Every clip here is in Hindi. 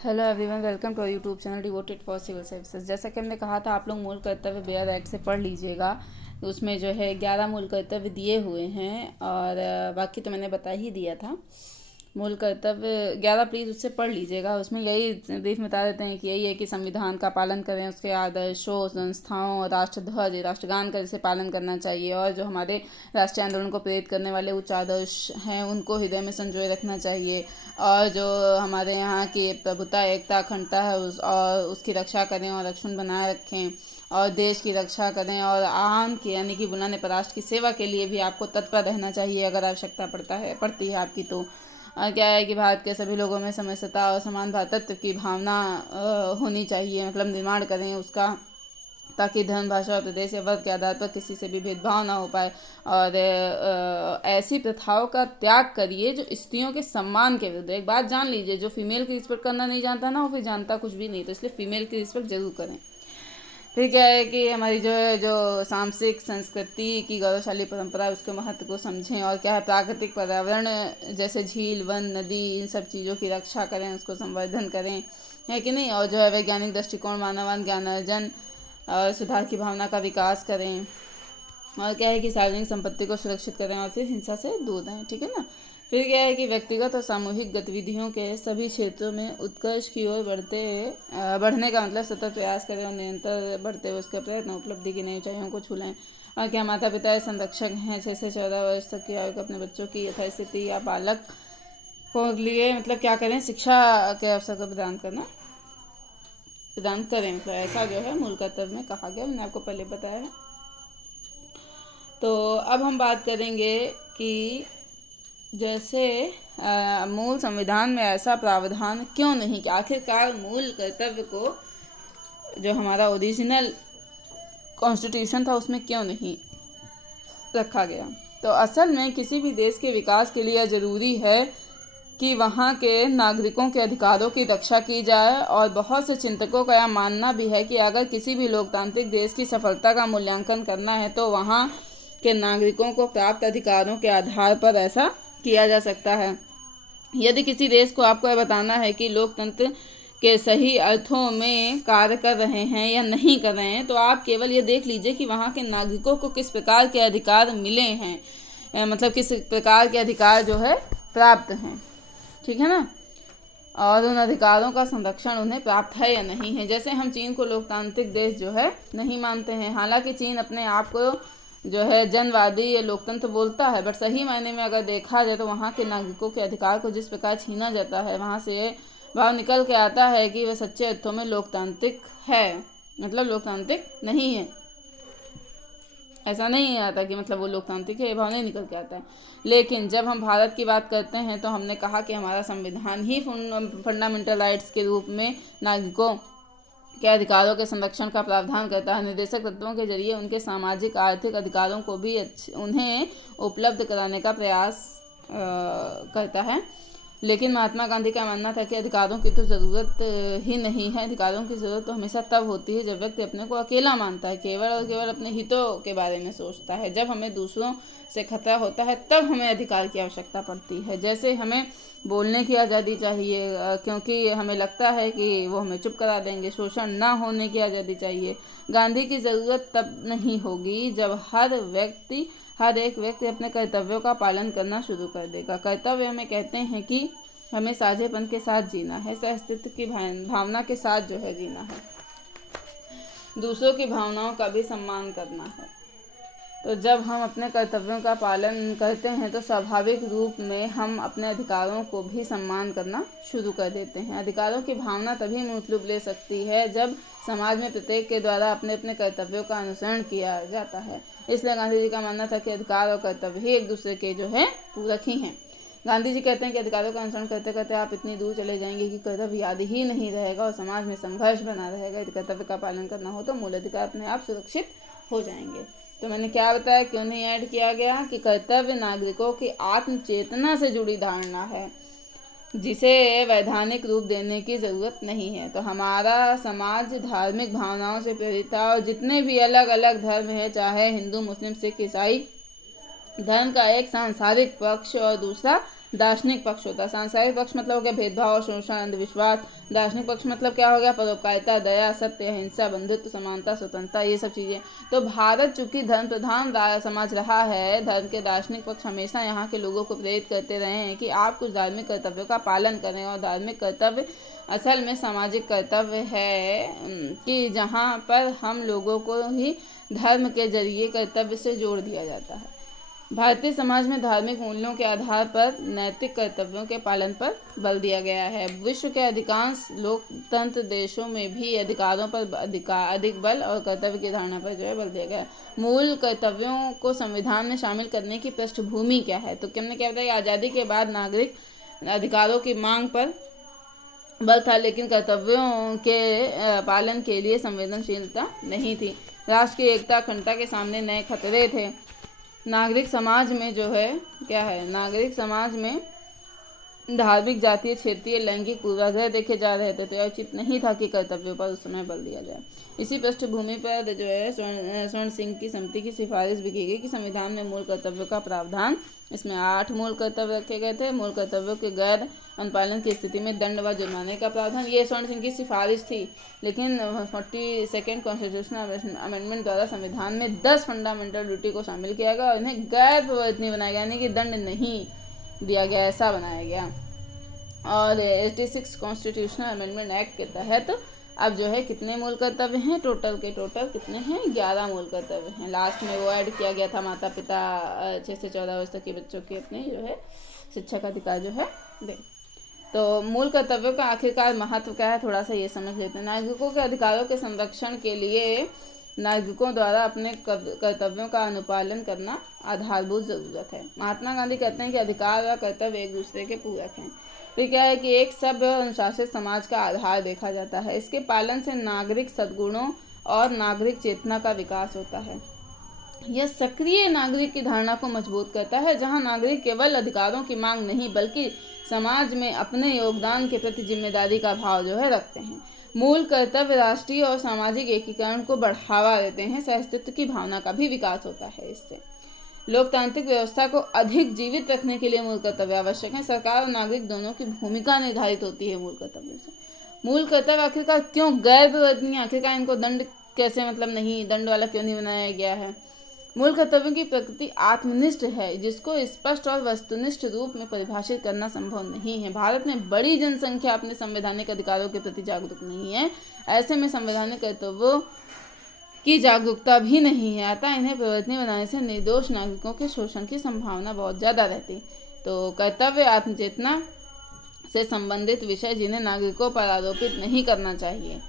Hello everyone, welcome to YouTube channel devoted for civil services. जैसा कि हमने कहा था, आप लोग मूल कर्तव्य बेयर एक्ट से पढ़ लीजिएगा। तो उसमें जो है 11 मूल कर्तव्य दिए हुए हैं और बाकी तो मैंने बता ही दिया था। मूल कर्तव्य 11 प्लीज़ उससे पढ़ लीजिएगा। उसमें यही ब्रीफ में बता देते हैं कि यही है कि संविधान का पालन करें, उसके आदर्शों, संस्थाओं, राष्ट्रध्वज, राष्ट्रगान का जैसे पालन करना चाहिए, और जो हमारे राष्ट्रीय आंदोलन को प्रेरित करने वाले उच्च आदर्श हैं उनको हृदय में संजोए रखना चाहिए, और जो हमारे यहाँ की प्रभुता, एकता, अखंडता है और उसकी रक्षा करें और रक्षण बनाए रखें, और देश की रक्षा करें, और आम की यानी कि बुलाने पर राष्ट्र की सेवा के लिए भी आपको तत्पर रहना चाहिए अगर आवश्यकता पड़ती है आपकी। तो क्या है कि भारत के सभी लोगों में समरसता और समान भ्रातृत्व की भावना होनी चाहिए, मतलब निर्माण करें उसका, ताकि धर्म, भाषा और प्रदेश या वर्ग के आधार पर किसी से भी भेदभाव ना हो पाए। और ऐसी प्रथाओं का त्याग करिए जो स्त्रियों के सम्मान के विरुद्ध। एक बात जान लीजिए, जो फीमेल की रिस्पेक्ट करना नहीं जानता ना, वो फिर जानता कुछ भी नहीं। तो इसलिए फीमेल की रिस्पेक्ट जरूर करें। फिर क्या है कि हमारी जो है जो सांस्कृतिक संस्कृति की गौरवशाली परंपरा है, उसके महत्व को समझें, और क्या है प्राकृतिक पर्यावरण जैसे झील, वन, नदी, इन सब चीज़ों की रक्षा करें, उसको संवर्धन करें, है कि नहीं। और जो है वैज्ञानिक दृष्टिकोण, मानवान ज्ञान अर्जन और सुधार की भावना का विकास करें, और क्या है कि सार्वजनिक संपत्ति को सुरक्षित करें, और फिर हिंसा से दूर रहें, ठीक है ना। फिर क्या है कि व्यक्तिगत और सामूहिक गतिविधियों के सभी क्षेत्रों में उत्कर्ष की ओर बढ़ने का मतलब सतत प्रयास करें, और निरंतर बढ़ते हुए उसके प्रयत्न उपलब्धि की नई ऊंचाइयों को छूलें। और क्या माता पिता संरक्षक हैं, 6 से 14 वर्ष तक की आयु अपने बच्चों की यथास्थिति या बालक को लिए मतलब क्या करें, शिक्षा के अवसर को प्रदान करें। तो ऐसा जो है मूल कर्तव्य में कहा गया, मैंने आपको पहले बताया है। तो अब हम बात करेंगे कि जैसे मूल संविधान में ऐसा प्रावधान क्यों नहीं, कि आखिरकार मूल कर्तव्य को जो हमारा ओरिजिनल कॉन्स्टिट्यूशन था उसमें क्यों नहीं रखा गया। तो असल में किसी भी देश के विकास के लिए ज़रूरी है कि वहाँ के नागरिकों के अधिकारों की रक्षा की जाए, और बहुत से चिंतकों का यह मानना भी है कि अगर किसी भी लोकतांत्रिक देश की सफलता का मूल्यांकन करना है तो वहाँ के नागरिकों को प्राप्त अधिकारों के आधार पर ऐसा किया जा सकता है। यदि किसी देश को आपको यह बताना है कि लोकतंत्र के सही अर्थों में कार्य कर रहे हैं या नहीं कर रहे हैं, तो आप केवल ये देख लीजिए कि वहाँ के नागरिकों को किस प्रकार के अधिकार मिले हैं, मतलब किस प्रकार के अधिकार जो है प्राप्त हैं, ठीक है ना, और उन अधिकारों का संरक्षण उन्हें प्राप्त है या नहीं है। जैसे हम चीन को लोकतांत्रिक देश जो है नहीं मानते हैं, हालांकि चीन अपने आप को जो है जनवादी या लोकतंत्र बोलता है, बट सही मायने में अगर देखा जाए तो वहाँ के नागरिकों के अधिकार को जिस प्रकार छीना जाता है, वहाँ से भाव निकल के आता है कि वह सच्चे अर्थों में लोकतांत्रिक है, मतलब लोकतांत्रिक नहीं है। ऐसा नहीं आता कि मतलब वो लोकतांत्रिक है, ये भाव नहीं निकल के आता है। लेकिन जब हम भारत की बात करते हैं तो हमने कहा कि हमारा संविधान ही फंडामेंटल राइट्स के रूप में नागरिकों के अधिकारों के संरक्षण का प्रावधान करता है। निर्देशक तत्वों के जरिए उनके सामाजिक आर्थिक अधिकारों को भी उन्हें उपलब्ध कराने का प्रयास करता है। लेकिन महात्मा गांधी का मानना था कि अधिकारों की तो ज़रूरत ही नहीं है। अधिकारों की ज़रूरत तो हमेशा तब होती है जब व्यक्ति अपने को अकेला मानता है, केवल और केवल अपने हितों के बारे में सोचता है। जब हमें दूसरों से खतरा होता है तब हमें अधिकार की आवश्यकता पड़ती है। जैसे हमें बोलने की आज़ादी चाहिए, क्योंकि हमें लगता है कि वो हमें चुप करा देंगे। शोषण ना होने की आज़ादी चाहिए। गांधी की ज़रूरत तब नहीं होगी जब हर एक व्यक्ति अपने कर्तव्यों का पालन करना शुरू कर देगा। कर्तव्य हमें कहते हैं कि हमें साझेपन के साथ जीना है, सहअस्तित्व की भावना के साथ जो है जीना है, दूसरों की भावनाओं का भी सम्मान करना है। तो जब हम अपने कर्तव्यों का पालन करते हैं तो स्वाभाविक रूप में हम अपने अधिकारों को भी सम्मान करना शुरू कर देते हैं। अधिकारों की भावना तभी मूर्त रूप ले सकती है जब समाज में प्रत्येक के द्वारा अपने अपने कर्तव्यों का अनुसरण किया जाता है। इसलिए गांधी जी का मानना था कि अधिकार और कर्तव्य ही एक दूसरे के जो है पूरक ही हैं। गांधी जी कहते हैं कि अधिकारों का अनुसरण करते करते आप इतनी दूर चले जाएंगे कि कर्तव्य याद ही नहीं रहेगा और समाज में संघर्ष बना रहेगा। यदि कर्तव्य का पालन करना हो तो मूल अधिकार अपने आप सुरक्षित हो जाएंगे। तो मैंने क्या बताया, क्यों नहीं ऐड किया गया, कि कर्तव्य नागरिकों की आत्म चेतना से जुड़ी धारणा है जिसे वैधानिक रूप देने की ज़रूरत नहीं है। तो हमारा समाज धार्मिक भावनाओं से प्रेरित था, और जितने भी अलग अलग धर्म है, चाहे हिंदू, मुस्लिम, सिख, ईसाई, धर्म का एक सांसारिक पक्ष और दूसरा दार्शनिक पक्ष होता है। सांसारिक पक्ष मतलब हो गया भेदभाव, शोषण, अंधविश्वास। दार्शनिक पक्ष मतलब क्या हो गया, परोपकारिता, दया, सत्य, अहिंसा, बंधुत्व, समानता, स्वतंत्रता, ये सब चीज़ें। तो भारत चूंकि धर्म प्रधान समाज रहा है, धर्म के दार्शनिक पक्ष हमेशा यहाँ के लोगों को प्रेरित करते रहे हैं कि आप कुछ धार्मिक कर्तव्यों का पालन करें। और धार्मिक कर्तव्य असल में सामाजिक कर्तव्य है कि जहाँ पर हम लोगों को ही धर्म के जरिए कर्तव्य से जोड़ दिया जाता है। भारतीय समाज में धार्मिक मूल्यों के आधार पर नैतिक कर्तव्यों के पालन पर बल दिया गया है। विश्व के अधिकांश लोकतंत्र देशों में भी अधिकारों पर अधिक बल और कर्तव्य की धारणा पर जो है बल दिया गया है। मूल कर्तव्यों को संविधान में शामिल करने की पृष्ठभूमि क्या है? तो हमने क्या बताया, आज़ादी के बाद नागरिक अधिकारों की मांग पर बल था, लेकिन कर्तव्यों के पालन के लिए संवेदनशीलता नहीं थी। राष्ट्र की एकता, अखंडता के सामने नए खतरे थे। नागरिक समाज में जो है क्या है, नागरिक समाज में धार्मिक, जातीय, क्षेत्रीय, लैंगिक पूर्वाग्रह देखे जा रहे थे, तो यह उचित नहीं था कि कर्तव्यों पर उस समय बल दिया जाए। इसी पृष्ठभूमि पर जो है स्वर्ण सिंह की समिति की सिफारिश भी की गई कि संविधान में मूल कर्तव्यों का प्रावधान, इसमें 8 मूल कर्तव्य रखे गए थे। मूल कर्तव्यों के गैर अनुपालन की स्थिति में दंड व जुर्माने का प्रावधान, ये स्वर्ण सिंह की सिफारिश थी। लेकिन 42nd कॉन्स्टिट्यूशनल अमेंडमेंट द्वारा संविधान में 10 फंडामेंटल ड्यूटी को शामिल किया गया और इन्हें गैर प्रवर्तनीय बनाया गया, यानी कि दंड नहीं दिया गया, ऐसा बनाया गया। और 86 कॉन्स्टिट्यूशनल अमेंडमेंट एक्ट के तहत अब जो है कितने मूल कर्तव्य हैं, टोटल कितने हैं, 11 मूल कर्तव्य हैं। लास्ट में वो ऐड किया गया था, माता पिता 6 से 14 वर्ष तक के बच्चों के अपने जो है शिक्षा का अधिकार जो है दे। तो मूल कर्तव्यों का आखिरकार महत्व क्या है, थोड़ा सा ये समझ लेते हैं। नागरिकों के अधिकारों के संरक्षण के लिए नागरिकों द्वारा अपने कर्तव्यों का अनुपालन करना आधारभूत जरूरत है। महात्मा गांधी कहते हैं कि अधिकार और कर्तव्य एक दूसरे के पूरक हैं। तो क्या है कि एक सभ्य और अनुशासित समाज का आधार देखा जाता है। इसके पालन से नागरिक सद्गुणों और नागरिक चेतना का विकास होता है। यह सक्रिय नागरिक की धारणा को मजबूत करता है, जहां नागरिक केवल अधिकारों की मांग नहीं बल्कि समाज में अपने योगदान के प्रति जिम्मेदारी का भाव जो है रखते हैं। मूल कर्तव्य राष्ट्रीय और सामाजिक एकीकरण को बढ़ावा देते हैं। सह-अस्तित्व की भावना का भी विकास होता है इससे। लोकतांत्रिक व्यवस्था को अधिक जीवित रखने के लिए मूल कर्तव्य आवश्यक है। सरकार और नागरिक दोनों की भूमिका निर्धारित होती है मूल कर्तव्य से। मूल कर्तव्य आखिरकार क्यों गैर प्रवर्तनीय, आखिरकार इनको दंड कैसे, मतलब नहीं, दंड वाला क्यों नहीं बनाया गया है? मूल कर्तव्यों की प्रकृति आत्मनिष्ठ है, जिसको स्पष्ट और वस्तुनिष्ठ रूप में परिभाषित करना संभव नहीं है। भारत में बड़ी जनसंख्या अपने संवैधानिक अधिकारों के प्रति जागरूक नहीं है। ऐसे में संवैधानिक कर्तव्यों की जागरूकता भी नहीं है, अतः इन्हें प्रवर्तनीय बनाने से निर्दोष नागरिकों के शोषण की संभावना बहुत ज़्यादा रहती। तो कर्तव्य आत्मचेतना से संबंधित विषय जिन्हें नागरिकों पर आरोपित नहीं करना चाहिए।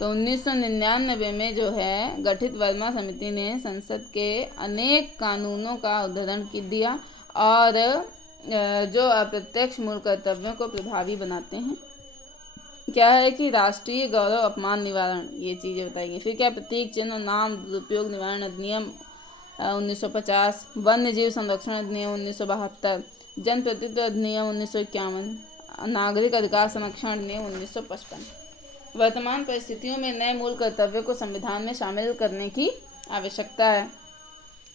तो 1999 में जो है गठित वर्मा समिति ने संसद के अनेक कानूनों का उद्धरण दिया और जो अप्रत्यक्ष मूल कर्तव्यों को प्रभावी बनाते हैं। क्या है कि राष्ट्रीय गौरव अपमान निवारण, ये चीज़ें बताएंगे। फिर क्या, प्रतीक चिन्ह नाम दुरुपयोग निवारण अधिनियम 1950, वन्य जीव संरक्षण अधिनियम 1972, जनप्रतिनिधित्व अधिनियम 1951, नागरिक अधिकार संरक्षण अधिनियम 1955। वर्तमान परिस्थितियों में नए मूल कर्तव्यों को संविधान में शामिल करने की आवश्यकता है।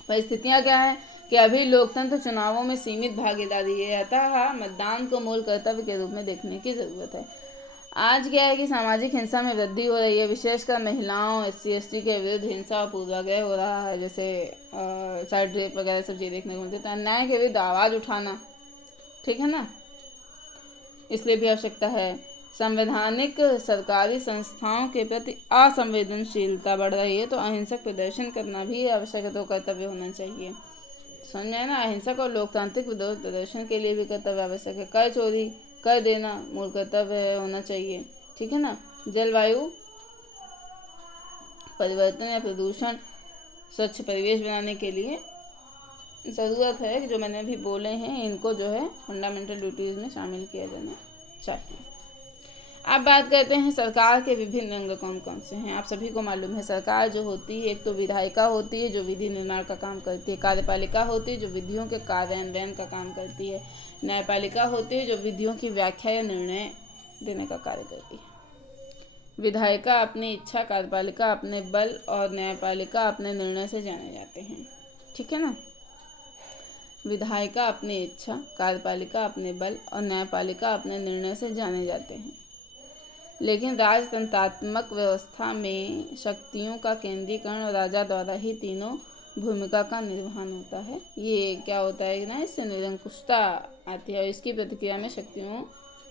परिस्थितियाँ क्या है कि अभी लोकतंत्र चुनावों में सीमित भागीदारी है, अतः मतदान को मूल कर्तव्य के रूप में देखने की जरूरत है। आज क्या है कि सामाजिक हिंसा में वृद्धि हो रही है, विशेषकर महिलाओं, SC/ST के विरुद्ध हिंसा और पूर्वाग्रह हो रहा है, जैसे साइड रेप वगैरह सब चीज़ देखने को मिलती है। तो अन्याय के विरुद्ध आवाज़ उठाना, ठीक है ना, इसलिए भी आवश्यकता है। संवैधानिक सरकारी संस्थाओं के प्रति असंवेदनशीलता बढ़ रही है, तो अहिंसक प्रदर्शन करना भी आवश्यक है, तो कर्तव्य होना चाहिए। समझ में आए ना, अहिंसक और लोकतांत्रिक विरोध प्रदर्शन के लिए भी कर्तव्य आवश्यक है। कर चोरी कर देना मूल कर्तव्य होना चाहिए, ठीक है ना। जलवायु परिवर्तन या प्रदूषण, स्वच्छ परिवेश बनाने के लिए ज़रूरत है कि जो मैंने अभी बोले हैं इनको जो है फंडामेंटल ड्यूटीज़ में शामिल किया जाना चाहिए। अब बात करते हैं सरकार के विभिन्न अंग कौन कौन से हैं। आप सभी को मालूम है सरकार जो होती है, एक तो विधायिका होती है जो विधि निर्माण का काम करती है, कार्यपालिका होती है जो विधियों के कार्यान्वयन का काम करती है, न्यायपालिका होती है जो विधियों की व्याख्या या निर्णय देने का कार्य करती है। विधायिका अपनी इच्छा, कार्यपालिका अपने बल और न्यायपालिका अपने निर्णय से जाने जाते हैं, ठीक है ना। विधायिका अपनी इच्छा, कार्यपालिका अपने बल और न्यायपालिका अपने निर्णय से जाने जाते हैं। लेकिन राजतंत्रात्मक व्यवस्था में शक्तियों का केंद्रीकरण और राजा द्वारा ही तीनों भूमिका का निर्वहन होता है। ये क्या होता है ना, इससे निरंकुशता आती है और इसकी प्रतिक्रिया में शक्तियों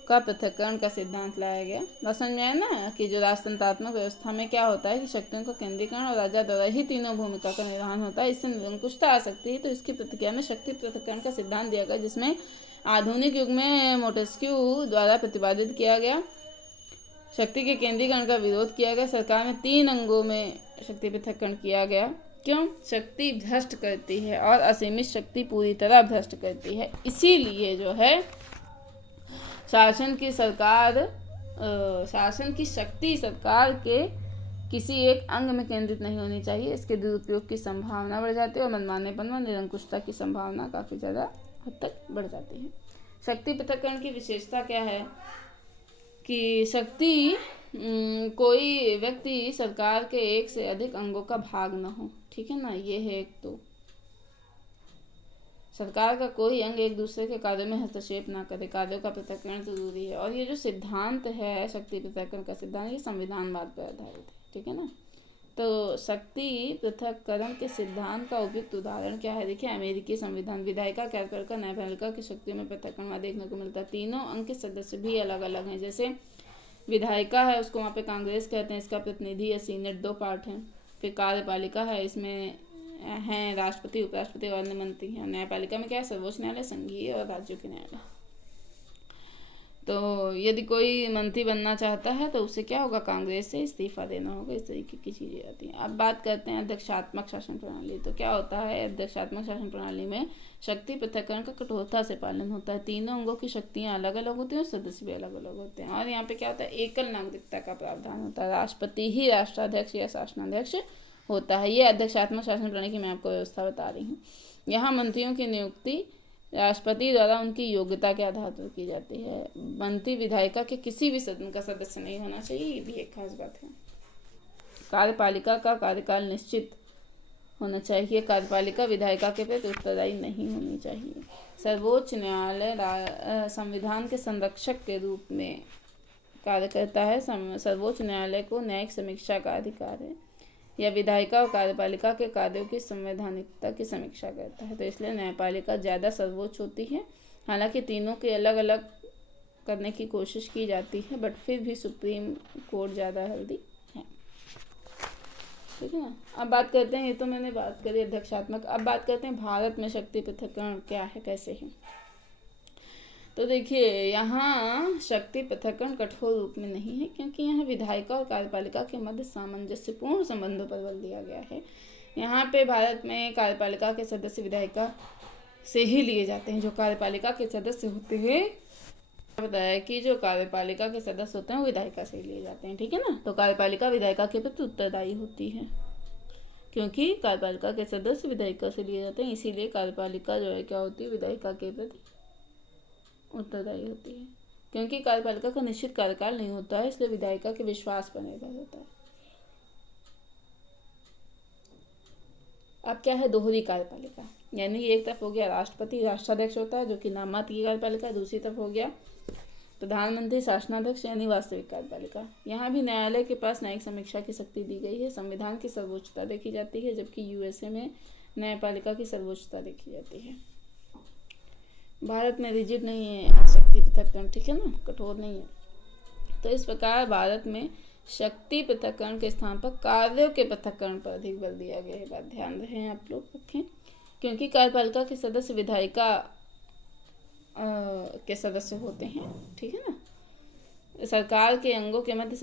का पृथक्करण का सिद्धांत लाया गया। बात समझ में आया ना कि जो राजतंत्रात्मक व्यवस्था में क्या होता है कि शक्तियों का केंद्रीकरण और राजा द्वारा ही तीनों भूमिका का निर्वहन होता है, इससे निरंकुशता आ सकती है। तो इसकी प्रतिक्रिया में शक्ति पृथक्करण का सिद्धांत दिया गया, जिसमें आधुनिक युग में मोंटेस्क्यू द्वारा प्रतिपादित किया गया। शक्ति के केंद्रीकरण का विरोध किया गया। सरकार में 3 अंगों में शक्ति पृथक्करण किया गया। क्यों? शक्ति भ्रष्ट करती है और असीमित शक्ति पूरी तरह भ्रष्ट करती है। इसीलिए जो है शासन की शक्ति सरकार के किसी एक अंग में केंद्रित नहीं होनी चाहिए। इसके दुरुपयोग की संभावना बढ़ जाती है और मनमानेपन व निरंकुशता की संभावना काफ़ी ज़्यादा हद तक बढ़ जाती है। शक्ति पृथक्करण की विशेषता क्या है कि कोई व्यक्ति सरकार के एक से अधिक अंगों का भाग न हो, ठीक है ना, ये है एक। तो सरकार का कोई अंग एक दूसरे के कार्यों में हस्तक्षेप ना करे, कार्यों का पृथक्करण जरूरी है। और ये जो सिद्धांत है शक्ति पृथक्करण का सिद्धांत, ये संविधानवाद पर आधारित है, ठीक है ना। तो शक्ति पृथक्करण के सिद्धांत का उपयुक्त उदाहरण क्या है? देखिए, अमेरिकी संविधान विधायिका, कार्यपालिका, न्यायपालिका की शक्तियों में पृथक्करण वहाँ देखने को मिलता है। तीनों अंग के सदस्य भी अलग अलग हैं। जैसे विधायिका है, उसको वहाँ पे कांग्रेस कहते हैं, इसका प्रतिनिधि या सीनेट 2 पार्ट हैं। फिर कार्यपालिका है, इसमें हैं राष्ट्रपति, उपराष्ट्रपति और अन्य मंत्री हैं। न्यायपालिका में क्या है? सर्वोच्च न्यायालय, संघीय और राज्यों के न्यायालय। तो यदि कोई मंत्री बनना चाहता है तो उसे क्या होगा? कांग्रेस से इस्तीफा देना होगा। इस तरीके की चीज़ें आती हैं। अब बात करते हैं अध्यक्षात्मक शासन प्रणाली। तो क्या होता है अध्यक्षात्मक शासन प्रणाली में? शक्ति पृथक्करण का कठोरता से पालन होता है। तीनों अंगों की शक्तियाँ अलग अलग होती हैं और सदस्य भी अलग अलग होते हैं। और यहाँ पे क्या होता है? एकल नागरिकता का प्रावधान होता है। राष्ट्रपति ही राष्ट्राध्यक्ष या शासनाध्यक्ष होता है। ये अध्यक्षात्मक शासन प्रणाली की मैं आपको व्यवस्था बता रही हूँ। यहाँ मंत्रियों की नियुक्ति राष्ट्रपति द्वारा उनकी योग्यता के आधार पर की जाती है। मंत्री विधायिका के किसी भी सदन का सदस्य नहीं होना चाहिए, ये भी एक खास बात है। कार्यपालिका का कार्यकाल निश्चित होना चाहिए। कार्यपालिका विधायिका के प्रति उत्तरदायी नहीं होनी चाहिए। सर्वोच्च न्यायालय संविधान के संरक्षक के रूप में कार्य करता है। सर्वोच्च न्यायालय को न्यायिक समीक्षा का अधिकार है। यह विधायिका और कार्यपालिका के कार्यों की संवैधानिकता की समीक्षा करता है। तो इसलिए न्यायपालिका ज़्यादा सर्वोच्च होती है। हालांकि तीनों के अलग अलग करने की कोशिश की जाती है, बट फिर भी सुप्रीम कोर्ट ज़्यादा हेल्दी है, ठीक है ना। अब बात करते हैं, ये तो मैंने बात करी अध्यक्षात्मक। अब बात करते हैं भारत में शक्ति पृथक्करण क्या है, कैसे है। तो देखिए, यहाँ शक्ति पृथक्करण कठोर रूप में नहीं है, क्योंकि यहाँ विधायिका और कार्यपालिका के मध्य सामंजस्यपूर्ण संबंधों पर बल दिया गया है। यहाँ पे भारत में कार्यपालिका के सदस्य विधायिका से ही लिए जाते हैं। जो कार्यपालिका के सदस्य होते हैं, बताया कि जो कार्यपालिका के सदस्य होते हैं वो विधायिका से ही लिए जाते हैं, ठीक है ना। तो कार्यपालिका विधायिका के प्रति उत्तरदायी होती है, क्योंकि कार्यपालिका के सदस्य विधायिका से लिए जाते हैं। इसीलिए कार्यपालिका जो है क्या होती है? विधायिका के प्रति उत्तरदायी होती है। क्योंकि कार्यपालिका का निश्चित कार्यकाल नहीं होता है, इसलिए विधायिका के विश्वास पर निर्भर होता है। अब क्या है? दोहरी कार्यपालिका, यानी एक तरफ हो गया राष्ट्रपति, राष्ट्राध्यक्ष होता है जो कि नाम मात्र की कार्यपालिका, दूसरी तरफ हो गया प्रधानमंत्री, शासनाध्यक्ष यानी वास्तविक कार्यपालिका। यहाँ भी न्यायालय के पास न्यायिक समीक्षा की शक्ति दी गई है। संविधान की सर्वोच्चता देखी जाती है, जबकि यूएसए में न्यायपालिका की सर्वोच्चता देखी जाती है। भारत में रिजिड नहीं है शक्ति पृथक्करण, ठीक है ना, कठोर नहीं है। तो इस प्रकार भारत में शक्ति पृथक्करण के स्थान पर कार्यों के पृथक्करण पर अधिक बल दिया गया है। बात ध्यान रखें, आप लोग रखें, क्योंकि कार्यपालिका के सदस्य विधायिका के सदस्य होते हैं, ठीक है ना। सरकार के अंगों के मध्य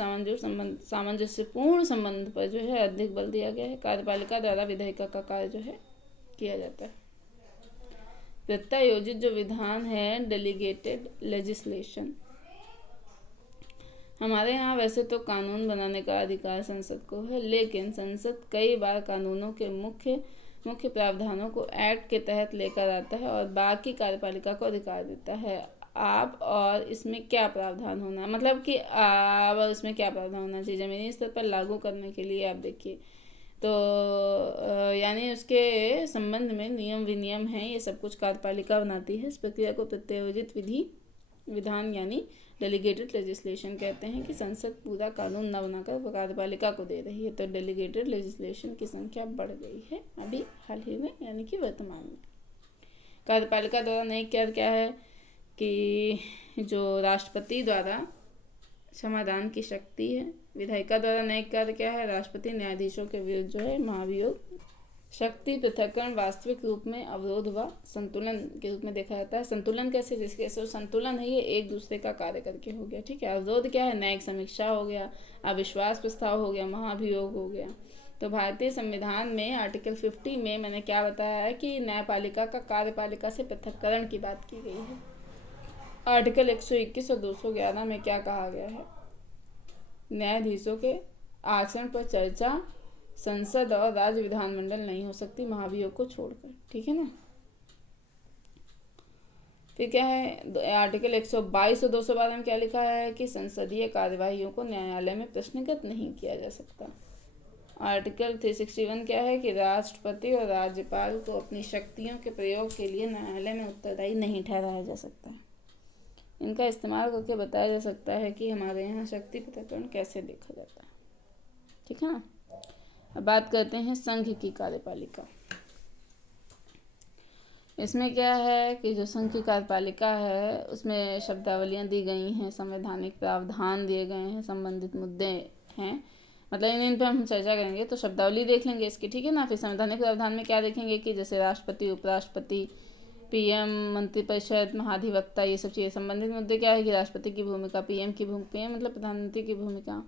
सामंजस्यपूर्ण संबंध पर जो है अधिक बल दिया गया है। कार्यपालिका द्वारा विधायिका का कार्य जो है किया जाता है। प्रत्यायोजित जो विधान है, डेलीगेटेड लेजिस्लेशन, हमारे यहाँ वैसे तो कानून बनाने का अधिकार संसद को है, लेकिन संसद कई बार कानूनों के मुख्य प्रावधानों को एक्ट के तहत लेकर आता है और बाकी कार्यपालिका को अधिकार देता है। आप और इसमें क्या प्रावधान होना, मतलब कि आप और इसमें क्या प्रावधान होना चाहिए जमीनी स्तर पर लागू करने के लिए। आप देखिए, तो यानी उसके संबंध में नियम विनियम हैं, ये सब कुछ कार्यपालिका बनाती है। इस प्रक्रिया को प्रत्यायोजित विधान यानी डेलीगेटेड लेजिस्लेशन कहते हैं कि संसद पूरा कानून न बनाकर कार्यपालिका को दे रही है। तो डेलीगेटेड लेजिस्लेशन की संख्या बढ़ गई है अभी हाल ही में, यानी कि वर्तमान में। कार्यपालिका द्वारा नई क्या है कि जो राष्ट्रपति द्वारा समाधान की शक्ति है। विधायिका द्वारा नई कार्य क्या है, राष्ट्रपति न्यायाधीशों के विरुद्ध जो है महाभियोग। शक्ति पृथक्करण वास्तविक रूप में अवरोध व संतुलन के रूप में देखा जाता है। संतुलन कैसे, जिसके संतुलन है ये एक दूसरे का कार्य करके हो गया, ठीक है। अवरोध क्या है, न्यायिक समीक्षा हो गया, अविश्वास प्रस्ताव हो गया, महाभियोग हो गया। तो भारतीय संविधान में आर्टिकल 50 में मैंने क्या बताया है कि न्यायपालिका का कार्यपालिका से पृथक्करण की बात की गई है। आर्टिकल 121 और 211 में क्या कहा गया है, न्यायाधीशों के आचरण पर चर्चा संसद और राज्य विधानमंडल नहीं हो सकती महाभियोग को छोड़कर, ठीक है ना। फिर क्या है, आर्टिकल 122 और 212 में क्या लिखा है कि संसदीय कार्यवाहियों को न्यायालय में प्रश्नगत नहीं किया जा सकता। आर्टिकल 361 क्या है कि राष्ट्रपति और राज्यपाल को अपनी शक्तियों के प्रयोग के लिए न्यायालय में उत्तरदायी नहीं ठहराया जा सकता है। इनका इस्तेमाल करके बताया जा सकता है कि हमारे यहाँ शक्ति पृथक्करण कैसे देखा जाता है, ठीक है ना। अब बात करते हैं संघ की कार्यपालिका। इसमें क्या है कि जो संघ की कार्यपालिका है उसमें शब्दावलियाँ दी गई हैं, संवैधानिक प्रावधान दिए गए हैं, संबंधित मुद्दे हैं, मतलब इन पर हम चर्चा करेंगे। तो शब्दावली देख लेंगे इसकी, ठीक है ना। फिर संवैधानिक प्रावधान में क्या देखेंगे कि जैसे राष्ट्रपति, उपराष्ट्रपति, पीएम, मंत्रिपरिषद, महाधिवक्ता, ये सब चीज़ें। संबंधित मुद्दे क्या है कि राष्ट्रपति की भूमिका, पीएम की भूमिका, पीएम मतलब प्रधानमंत्री की भूमिका,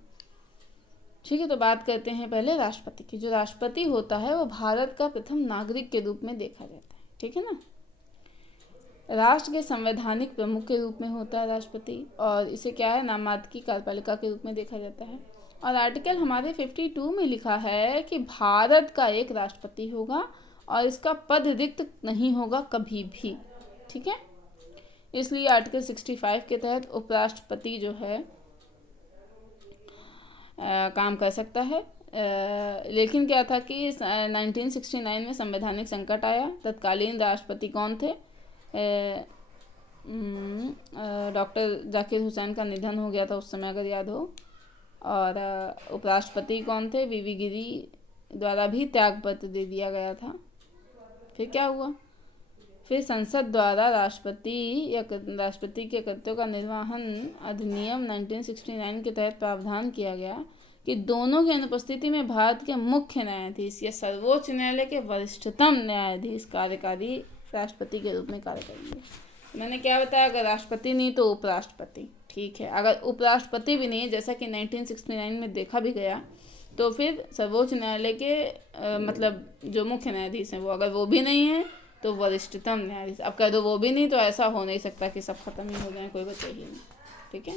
ठीक है। तो बात करते हैं पहले राष्ट्रपति की। जो राष्ट्रपति होता है वो भारत का प्रथम नागरिक के रूप में देखा जाता है, ठीक है ना। राष्ट्र के संवैधानिक प्रमुख के रूप में होता है राष्ट्रपति, और इसे क्या है, नाम मात्र की कार्यपालिका के रूप में देखा जाता है। और आर्टिकल हमारे 52 में लिखा है कि भारत का एक राष्ट्रपति होगा और इसका पद रिक्त नहीं होगा कभी भी, ठीक है। इसलिए आर्टिकल 65 के तहत उपराष्ट्रपति जो है काम कर सकता है। लेकिन क्या था कि 1969 में संवैधानिक संकट आया। तत्कालीन राष्ट्रपति कौन थे, डॉक्टर जाकिर हुसैन का निधन हो गया था उस समय, अगर याद हो। और उपराष्ट्रपति कौन थे, वीवी गिरी द्वारा भी त्यागपत्र दे दिया गया था। फिर क्या हुआ, फिर संसद द्वारा राष्ट्रपति के कर्तव्यों का निर्वहन अधिनियम 1969 के तहत प्रावधान किया गया कि दोनों की अनुपस्थिति में भारत के मुख्य न्यायाधीश या सर्वोच्च न्यायालय के वरिष्ठतम न्यायाधीश कार्यकारी राष्ट्रपति के रूप में कार्य करेंगे। मैंने क्या बताया, अगर राष्ट्रपति नहीं तो उपराष्ट्रपति, ठीक है। अगर उपराष्ट्रपति भी नहीं, जैसा कि 1969 में देखा भी गया, तो फिर सर्वोच्च न्यायालय के मतलब जो मुख्य न्यायाधीश हैं वो, अगर वो भी नहीं है तो वरिष्ठतम न्यायाधीश। अब कह दो वो भी नहीं, तो ऐसा हो नहीं सकता कि सब खत्म ही हो जाए, कोई बचे ही नहीं, ठीक है।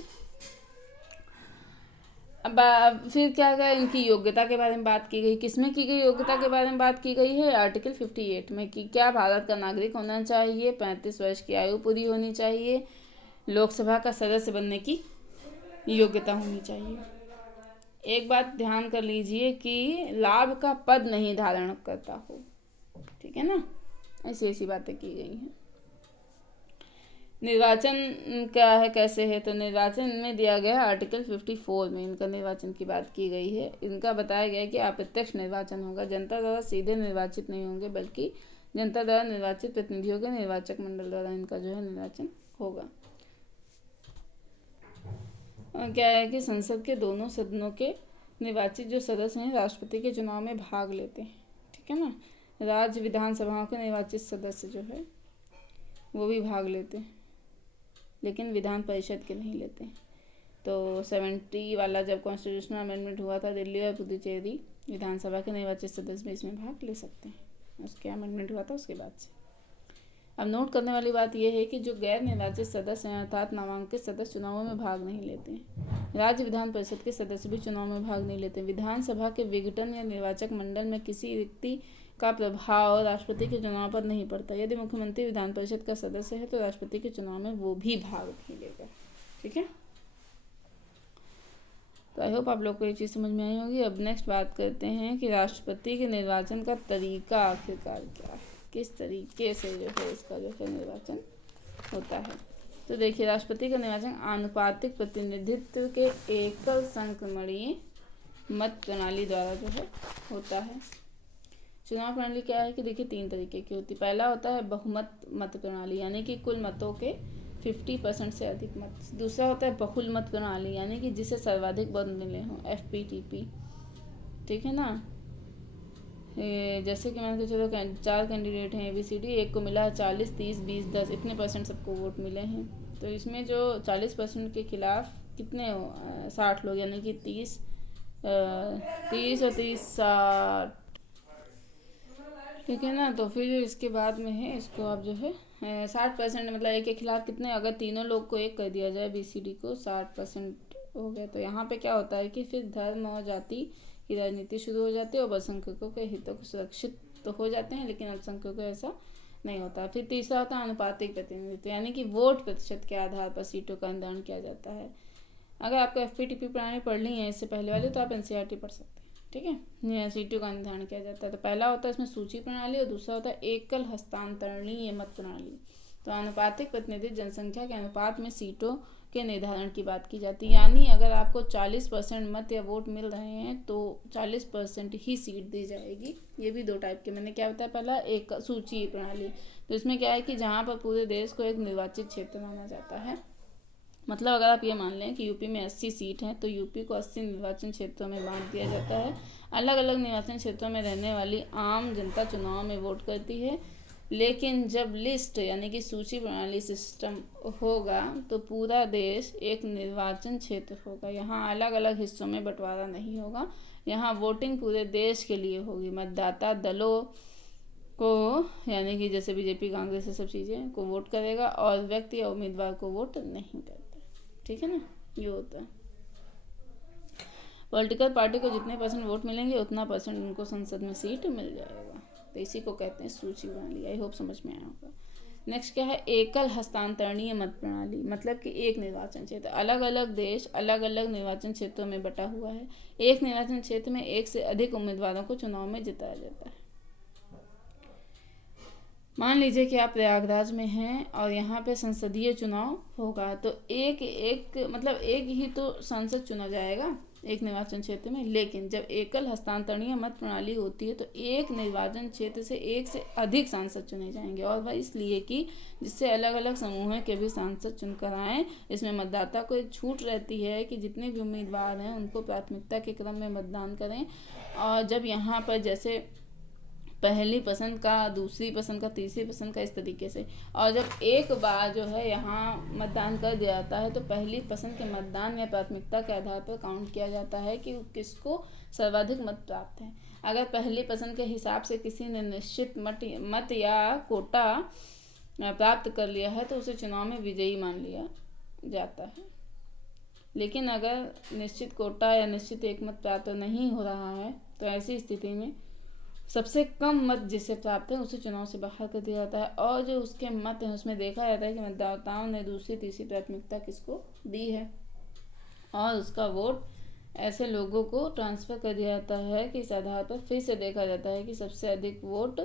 अब फिर क्या गया, इनकी योग्यता के बारे में बात की गई। किसमें की गई, योग्यता के बारे में बात की गई है आर्टिकल 58 में कि क्या भारत का नागरिक होना चाहिए, 35 वर्ष की आयु पूरी होनी चाहिए, लोकसभा का सदस्य बनने की योग्यता होनी चाहिए। एक बात ध्यान कर लीजिए कि लाभ का पद नहीं धारण करता हो, ठीक है ना। ऐसी बातें की गई हैं। निर्वाचन क्या है, कैसे है, तो निर्वाचन में दिया गया आर्टिकल 54 में इनका निर्वाचन की बात की गई है। इनका बताया गया है कि अप्रत्यक्ष निर्वाचन होगा, जनता द्वारा सीधे निर्वाचित नहीं होंगे, बल्कि जनता द्वारा निर्वाचित प्रतिनिधियों के निर्वाचक मंडल द्वारा इनका जो है निर्वाचन होगा। और क्या है कि संसद के दोनों सदनों के निर्वाचित जो सदस्य हैं राष्ट्रपति के चुनाव में भाग लेते हैं, ठीक है ना। राज्य विधानसभाओं के निर्वाचित सदस्य जो है वो भी भाग लेते हैं, लेकिन विधान परिषद के नहीं लेते। तो 70 वाला जब कॉन्स्टिट्यूशनल अमेंडमेंट हुआ था, दिल्ली और पुदुचेरी विधानसभा के निर्वाचित सदस्य भी इसमें भाग ले सकते हैं। उसके अमेंडमेंट हुआ था उसके बाद से। अब नोट करने वाली बात यह है कि जो गैर निर्वाचित सदस्य हैं अर्थात नामांकित सदस्य चुनावों में भाग नहीं लेते हैं। राज्य विधान परिषद के सदस्य भी चुनाव में भाग नहीं लेते। विधानसभा के विघटन या निर्वाचक मंडल में किसी रिक्ति का प्रभाव राष्ट्रपति के चुनाव पर नहीं पड़ता। यदि मुख्यमंत्री विधान परिषद का सदस्य है तो राष्ट्रपति के चुनाव में वो भी भाग नहीं लेगा, ठीक है। तो आई होप आप लोग को ये चीज़ समझ में आई होगी। अब नेक्स्ट बात करते हैं कि राष्ट्रपति के निर्वाचन का तरीका आखिरकार क्या है, किस तरीके से जो है इसका जो है निर्वाचन होता है। तो देखिए, राष्ट्रपति का निर्वाचन आनुपातिक प्रतिनिधित्व के एकल संक्रमणीय मत प्रणाली द्वारा जो है होता है। चुनाव प्रणाली क्या है कि देखिए 3 तरीके की होती है। पहला होता है बहुमत मत प्रणाली, यानी कि कुल मतों के 50% से अधिक मत। दूसरा होता है बहुल मत प्रणाली, यानी कि जिसे सर्वाधिक मत मिले हों, FPTP, ठीक है ना। जैसे कि मान के चलो 4 कैंडिडेट हैं ABCD, एक को मिला 40, 30, 20, 10, इतने % सबको वोट मिले हैं। तो इसमें जो 40% के खिलाफ कितने 60 लोग, यानी कि 30 और 30 60, ठीक है ना। तो फिर जो इसके बाद में है, इसको आप जो है 60% मतलब एक के खिलाफ कितने, अगर तीनों लोग को एक कर दिया जाए BCD को, 60% हो गया। तो यहाँ पे क्या होता है कि फिर धर्म और जाति की राजनीति शुरू हो जाती है और अल्पसंख्यकों के हितों को सुरक्षित तो हो जाते हैं, लेकिन अल्पसंख्यकों को ऐसा नहीं होता। फिर तीसरा होता है अनुपातिक प्रतिनिधित्व, यानी कि वोट प्रतिशत के आधार पर सीटों का निर्धारण किया जाता है। अगर आपको FPTP प्रणाली पढ़ ली है इससे पहले वाली, तो आप NCERT पढ़ सकते हैं, ठीक है। सीटों का निर्धारण किया जाता है। तो पहला होता है इसमें सूची प्रणाली और दूसरा होता है एकल हस्तांतरणीय मत प्रणाली। तो अनुपातिक प्रतिनिधित्व जनसंख्या के अनुपात में सीटों के निर्धारण की बात की जाती है, यानी अगर आपको 40% मत या वोट मिल रहे हैं तो 40% ही सीट दी जाएगी। ये भी 2 टाइप के मैंने क्या बताया, पहला एक सूची प्रणाली, तो इसमें क्या है कि जहाँ पर पूरे देश को एक निर्वाचित क्षेत्र माना जाता है। मतलब अगर आप ये मान लें कि यूपी में 80 सीट हैं, तो यूपी को 80 निर्वाचन क्षेत्रों में बांट दिया जाता है। अलग अलग निर्वाचन क्षेत्रों में रहने वाली आम जनता चुनाव में वोट करती है, लेकिन जब लिस्ट यानी कि सूची प्रणाली सिस्टम होगा तो पूरा देश एक निर्वाचन क्षेत्र होगा। यहाँ अलग अलग हिस्सों में बंटवारा नहीं होगा, यहाँ वोटिंग पूरे देश के लिए होगी। मतदाता दलों को, यानी कि जैसे BJP, कांग्रेस, ये सब चीज़ें को वोट करेगा और व्यक्ति या उम्मीदवार को वोट नहीं करता, ठीक है ना। ये होता है। पॉलिटिकल पार्टी को जितने % वोट मिलेंगे उतना % उनको संसद में सीट मिल जाएगा। तो इसी को कहते हैं सूची प्रणाली। आई होप समझ में आया होगा। नेक्स्ट क्या है, एकल हस्तांतरणीय मत प्रणाली, मतलब कि एक निर्वाचन क्षेत्र, अलग अलग देश अलग अलग निर्वाचन क्षेत्रों में बटा हुआ है। एक निर्वाचन क्षेत्र में एक से अधिक उम्मीदवारों को चुनाव में जिताया जाता है। मान लीजिए कि आप प्रयागराज में हैं और यहाँ पे संसदीय चुनाव होगा, तो मतलब एक ही तो सांसद चुना जाएगा एक निर्वाचन क्षेत्र में। लेकिन जब एकल हस्तांतरणीय मत प्रणाली होती है तो एक निर्वाचन क्षेत्र से एक से अधिक सांसद चुने जाएंगे, और वह इसलिए कि जिससे अलग अलग समूहों के भी सांसद चुनकर आएँ। इसमें मतदाता को एक छूट रहती है कि जितने भी उम्मीदवार हैं उनको प्राथमिकता के क्रम में मतदान करें। और जब यहाँ पर जैसे पहली पसंद का, दूसरी पसंद का, तीसरी पसंद का, इस तरीके से, और जब एक बार जो है यहाँ मतदान कर दिया जाता है तो पहली पसंद के मतदान या प्राथमिकता के आधार पर काउंट किया जाता है कि किसको सर्वाधिक मत प्राप्त है। अगर पहली पसंद के हिसाब से किसी ने निश्चित मत या कोटा प्राप्त कर लिया है तो उसे चुनाव में विजयी मान लिया जाता है। लेकिन अगर निश्चित कोटा या निश्चित एक मत प्राप्त नहीं हो रहा है तो ऐसी स्थिति में सबसे कम मत जिसे प्राप्त है उसे चुनाव से बाहर कर दिया जाता है, और जो उसके मत हैं उसमें देखा जाता है कि मतदाताओं ने दूसरी तीसरी प्राथमिकता किसको दी है, और उसका वोट ऐसे लोगों को ट्रांसफ़र कर दिया जाता है कि इस आधार पर फिर से देखा जाता है कि सबसे अधिक वोट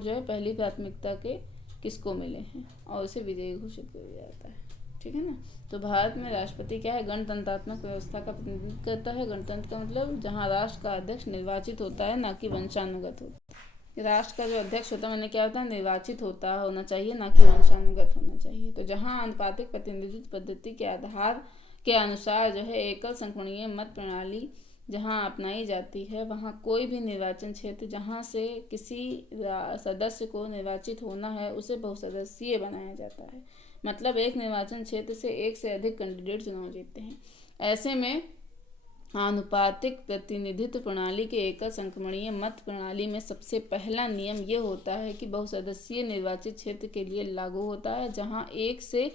जो है पहली प्राथमिकता के किसको मिले हैं, और उसे विजयी घोषित कर दिया जाता है, ठीक है ना। तो भारत में राष्ट्रपति क्या है, गणतंत्रात्मक व्यवस्था का प्रतिनिधित्व करता है। गणतंत्र का मतलब जहाँ राष्ट्र का अध्यक्ष निर्वाचित होता है, ना कि वंशानुगत होता है। राष्ट्र का जो अध्यक्ष होता है, मैंने क्या होता है, निर्वाचित होना चाहिए, ना कि वंशानुगत होना चाहिए। तो जहाँ अनुपातिक प्रतिनिधित्व पद्धति के आधार के अनुसार जो है एकल संक्रमणीय मत प्रणाली जहाँ अपनाई जाती है, वहाँ कोई भी निर्वाचन क्षेत्र जहाँ से किसी सदस्य को निर्वाचित होना है उसे बहुसदस्यीय बनाया जाता है। मतलब एक निर्वाचन क्षेत्र से एक से अधिक कैंडिडेट चुनाव जीतते हैं। ऐसे में आनुपातिक प्रतिनिधित्व प्रणाली के एकल संक्रमणीय मत प्रणाली में सबसे पहला नियम ये होता है कि बहुसदस्यीय निर्वाचित क्षेत्र के लिए लागू होता है, जहाँ एक से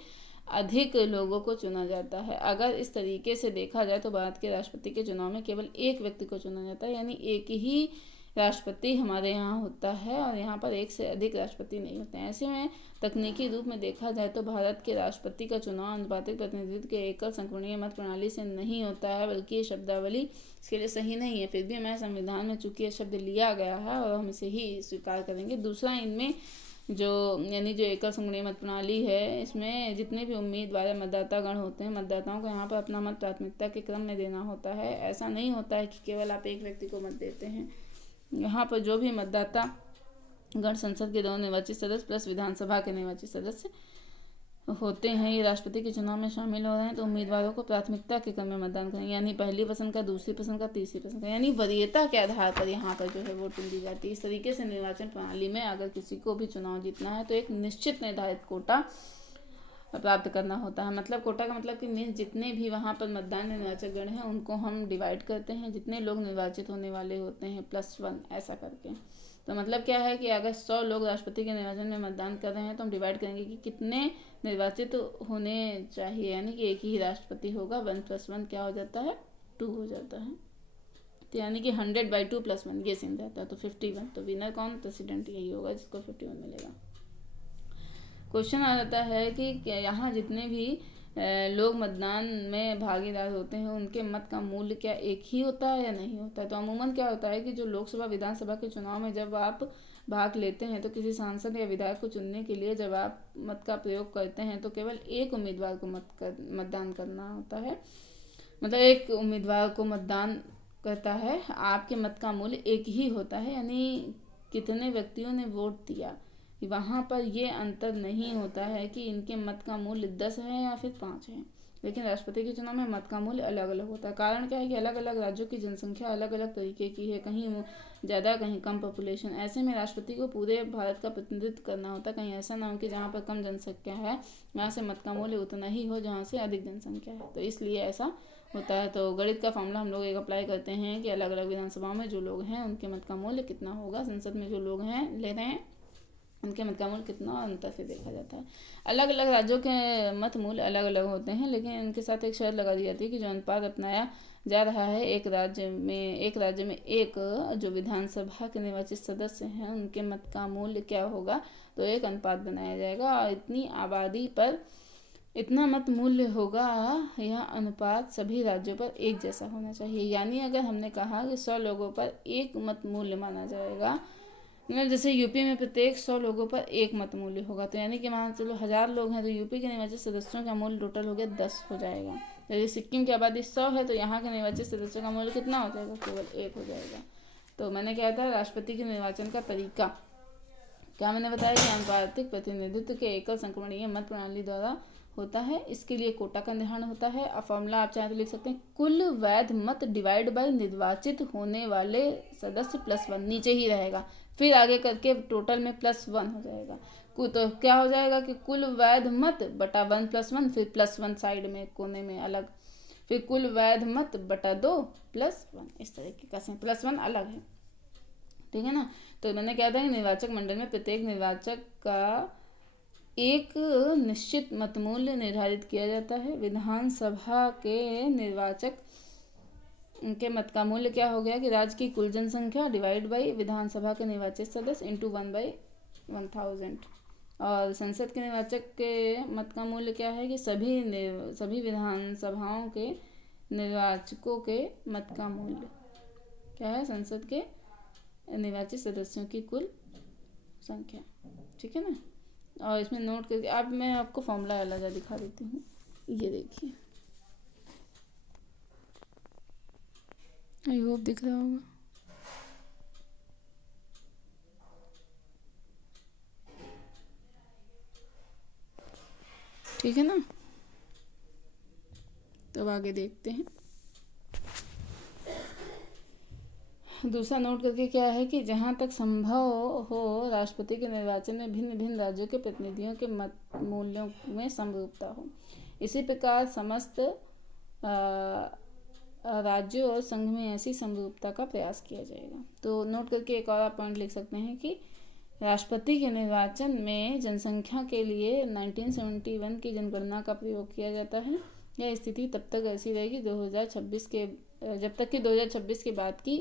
अधिक लोगों को चुना जाता है। अगर इस तरीके से देखा जाए तो भारत के राष्ट्रपति के चुनाव में केवल एक व्यक्ति को चुना जाता है, यानी एक ही राष्ट्रपति हमारे यहाँ होता है और यहाँ पर एक से अधिक राष्ट्रपति नहीं होते हैं। ऐसे में तकनीकी रूप में देखा जाए तो भारत के राष्ट्रपति का चुनाव अनुपातिक प्रतिनिधित्व के एकल संक्रमणीय मत प्रणाली से नहीं होता है, बल्कि ये शब्दावली इसके लिए सही नहीं है। फिर भी हमारे संविधान में चूंकि ये शब्द लिया गया है और हम इसे ही स्वीकार करेंगे। दूसरा, इनमें जो एकल संक्रमणीय मत प्रणाली है, इसमें जितने भी उम्मीदवार मतदातागण होते हैं, मतदाताओं को यहाँ पर अपना मत प्राथमिकता के क्रम में देना होता है। ऐसा नहीं होता है कि केवल आप एक व्यक्ति को मत देते हैं। यहाँ पर जो भी मतदाता गण संसद के 2 निर्वाचित सदस्य प्लस विधानसभा के निर्वाचित सदस्य होते हैं, ये राष्ट्रपति के चुनाव में शामिल हो रहे हैं, तो उम्मीदवारों को प्राथमिकता के क्रम में मतदान करेंगे, यानी पहली पसंद का, दूसरी पसंद का, तीसरी पसंद का, यानी वरीयता के आधार पर यहाँ पर जो है वोटिंग दी जाती है। इस तरीके से निर्वाचन प्रणाली में अगर किसी को भी चुनाव जीतना है तो एक निश्चित निर्धारित कोटा प्राप्त करना होता है। मतलब कोटा का मतलब कि जितने भी वहाँ पर मतदान निर्वाचक गण हैं उनको हम डिवाइड करते हैं, जितने लोग निर्वाचित होने वाले होते हैं +1 ऐसा करके। तो मतलब क्या है कि अगर 100 लोग राष्ट्रपति के निर्वाचन में मतदान कर रहे हैं तो हम डिवाइड करेंगे कि कितने निर्वाचित होने चाहिए, यानी कि एक ही राष्ट्रपति होगा। 1 + 1 क्या हो जाता है, 2 हो जाता है। तो यानी कि 100/2 + 1 ये सीन रहता है, तो 51। तो विनर कौन, प्रेसिडेंट यही होगा जिसको 51 मिलेगा। क्वेश्चन आ जाता है कि यहाँ जितने भी लोग मतदान में भागीदार होते हैं उनके मत का मूल्य क्या एक ही होता है या नहीं होता है। तो अमूमन क्या होता है कि जो लोकसभा विधानसभा के चुनाव में जब आप भाग लेते हैं तो किसी सांसद या विधायक को चुनने के लिए जब आप मत का प्रयोग करते हैं तो केवल एक उम्मीदवार को मतदान करना होता है। मतलब एक उम्मीदवार को मतदान करता है, आपके मत का मूल्य एक ही होता है, यानी कितने व्यक्तियों ने वोट दिया। वहाँ पर ये अंतर नहीं होता है कि इनके मत का मूल्य 10 है या फिर 5 है। लेकिन राष्ट्रपति के चुनाव में मत का मूल्य अलग अलग होता है। कारण क्या है कि अलग अलग राज्यों की जनसंख्या अलग अलग तरीके की है, कहीं ज़्यादा कहीं कम पॉपुलेशन। ऐसे में राष्ट्रपति को पूरे भारत का प्रतिनिधित्व करना होता है। कहीं ऐसा ना हो कि जहाँ पर कम जनसंख्या है वहाँ से मत का मूल्य उतना ही हो जहाँ से अधिक जनसंख्या है, तो इसलिए ऐसा होता है। तो गणित का फॉर्मूला हम लोग एक अप्लाई करते हैं कि अलग अलग विधानसभाओं में जो लोग हैं उनके मत का मूल्य कितना होगा, संसद में जो लोग हैं ले रहे हैं उनके मत का मूल्य कितना, अंतर से देखा जाता है। अलग अलग राज्यों के मत मूल्य अलग अलग होते हैं, लेकिन इनके साथ एक शर्त लगा दी जाती है कि जो अनुपात अपनाया जा रहा है एक राज्य में एक जो विधानसभा के निर्वाचित सदस्य हैं उनके मत का मूल्य क्या होगा, तो एक अनुपात बनाया जाएगा और इतनी आबादी पर इतना मत मूल्य होगा। यह अनुपात सभी राज्यों पर एक जैसा होना चाहिए। यानी अगर हमने कहा कि 100 लोगों पर एक मत मूल्य माना जाएगा, जैसे यूपी में प्रत्येक 100 लोगों पर एक मत मूल्य होगा, तो यानी कि मान चलो 1000 लोग हैं तो यूपी के निर्वाचित सदस्यों का मूल्य टोटल हो गया 10 हो जाएगा। यदि सिक्किम की आबादी 100 है तो यहाँ के निर्वाचित सदस्यों का मूल्य कितना हो जाएगा, केवल 1 हो जाएगा। तो मैंने क्या था, राष्ट्रपति के निर्वाचन का तरीका क्या मैंने बताया कि अनुपातिक प्रतिनिधित्व के एकल संक्रमणीय मत प्रणाली द्वारा होता है। इसके लिए कोटा का निर्धारण होता है। और फॉर्मूला आप चाहें तो लिख सकते हैं, कुल वैध मत डिवाइड बाय निर्वाचित होने वाले सदस्य +1 नीचे ही रहेगा, फिर आगे करके टोटल में +1 हो जाएगा। तो क्या हो जाएगा कि कुल वैध मत बटा 1 + 1, फिर +1 साइड में कोने में अलग, फिर कुल वैध मत बटा 2 + 1, इस तरीके का +1 अलग है, ठीक है ना। तो मैंने क्या था कि निर्वाचक मंडल में प्रत्येक निर्वाचक का एक निश्चित मत मूल्य निर्धारित किया जाता है। विधानसभा के निर्वाचक उनके मत का मूल्य क्या हो गया कि राज्य की कुल जनसंख्या डिवाइड बाई विधानसभा के निर्वाचित सदस्य इंटू 1/1000। और संसद के निर्वाचक के मत का मूल्य क्या है कि सभी विधानसभाओं के निर्वाचकों के मत का मूल्य क्या है, संसद के निर्वाचित सदस्यों की कुल संख्या, ठीक है ना। और इसमें नोट करके अब मैं आपको फॉर्मूला अलग दिखा देती हूँ, ये देखिए, आई होप दिख रहा होगा। ठीक है ना। तो आगे देखते हैं। दूसरा नोट करके क्या है कि जहाँ तक संभव हो राष्ट्रपति के निर्वाचन में भिन्न भिन्न राज्यों के प्रतिनिधियों के मत मूल्यों में समरूपता हो। इसी प्रकार समस्त राज्यों और संघ में ऐसी समरूपता का प्रयास किया जाएगा। तो नोट करके एक और आप पॉइंट लिख सकते हैं कि राष्ट्रपति के निर्वाचन में जनसंख्या के लिए 1971 की जनगणना का प्रयोग किया जाता है। यह स्थिति तब तक ऐसी रहेगी जब तक कि 2026 के बाद की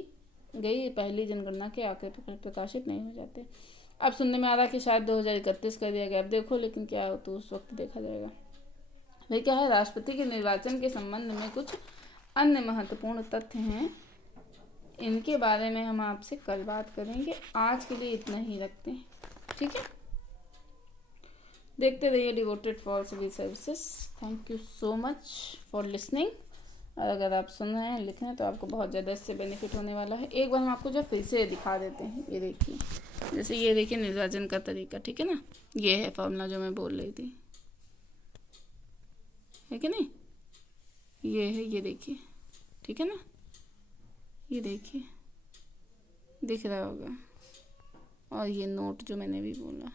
गई पहली जनगणना के आंकड़े प्रकाशित नहीं हो जाते। अब सुनने में आ रहा कि शायद 2031 कर दिया गया। अब देखो लेकिन क्या हो तो उस वक्त देखा जाएगा। भाई क्या है, राष्ट्रपति के निर्वाचन के संबंध में कुछ अन्य महत्वपूर्ण तथ्य हैं, इनके बारे में हम आपसे कल बात करेंगे। आज के लिए इतना ही रखते हैं, ठीक है। देखते रहिए devoted for civil services. Thank you so much for listening. और अगर आप सुन रहे हैं, लिख रहे हैं, तो आपको बहुत ज़्यादा इससे बेनिफिट होने वाला है। एक बार हम आपको जो फिर से दिखा देते हैं, ये देखिए, जैसे ये देखिए निर्वाचन का तरीका, ठीक है ना। ये है फॉर्मूला जो मैं बोल रही थी, है कि नहीं, ये है, ये देखिए, ठीक है ना, ये देखिए, दिख रहा होगा। और ये नोट जो मैंने भी बोला,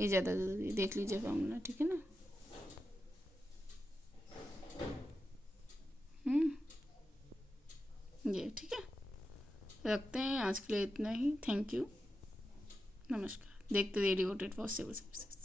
ये ज़्यादा ज़रूरी, देख लीजिए फॉर्मूला, ठीक है ना। ये ठीक है, रखते हैं आज के लिए इतना ही। थैंक यू, नमस्कार। देखते रहिए डिवोटेड फॉर सिविल सर्विसेज।